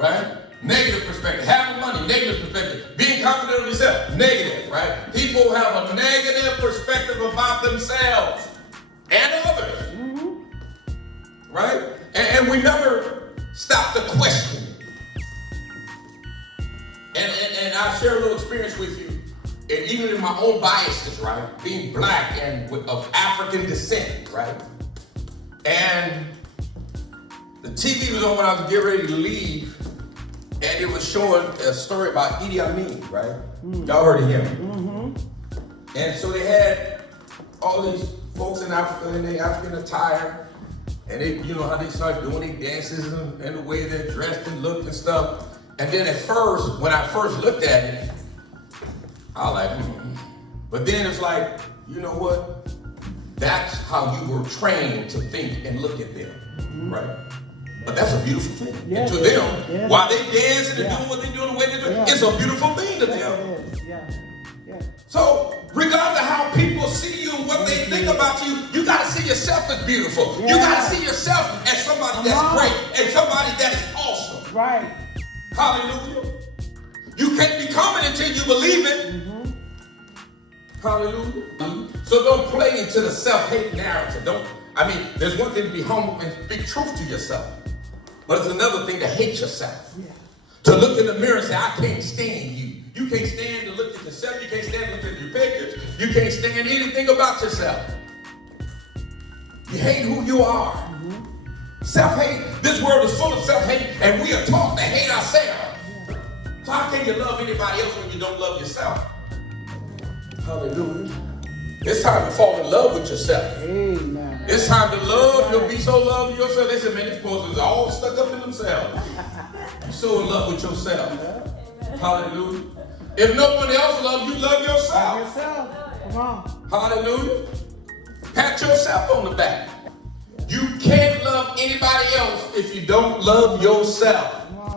right? Negative perspective. Having money, negative perspective. Being confident of yourself, negative, right? People have a negative perspective about themselves and others, right? And we never stop to question. And I'll share a little experience with you. And even in my own biases, right? Being black and of African descent, right? And the TV was on when I was getting ready to leave, and it was showing a story about Idi Amin, right? Y'all heard of him. And so they had all these folks in Africa in their African attire, and they, you know how they started doing their dances and the way they're dressed and looked and stuff. And then at first, when I first looked at it, I was like, But then it's like, you know what? That's how you were trained to think and look at them, right? But that's a beautiful thing. And to them, while they dancing and doing what they do the way they do, it's a beautiful thing to them. So, regardless of how people see you and what they think about you, you got to see yourself as beautiful. You got to see yourself as somebody that's great and somebody that's awesome. Right. Hallelujah. You can't become it until you believe it. Hallelujah. So don't play into the self-hate narrative. There's one thing to be humble and speak truth to yourself. But it's another thing to hate yourself. To look in the mirror and say, I can't stand you. You can't stand to look at yourself. You can't stand to look at your pictures. You can't stand anything about yourself. You hate who you are. Self-hate. This world is full of self-hate, and we are taught to hate ourselves. So how can you love anybody else when you don't love yourself? Hallelujah. It's time to fall in love with yourself. Amen. It's time to love. You'll be so in love with yourself. They said, man, these folks are all stuck up in themselves. You're so in love with yourself. Hallelujah. If no one else loves you, love yourself. Come on. Hallelujah. Pat yourself on the back. You can't love anybody else if you don't love yourself.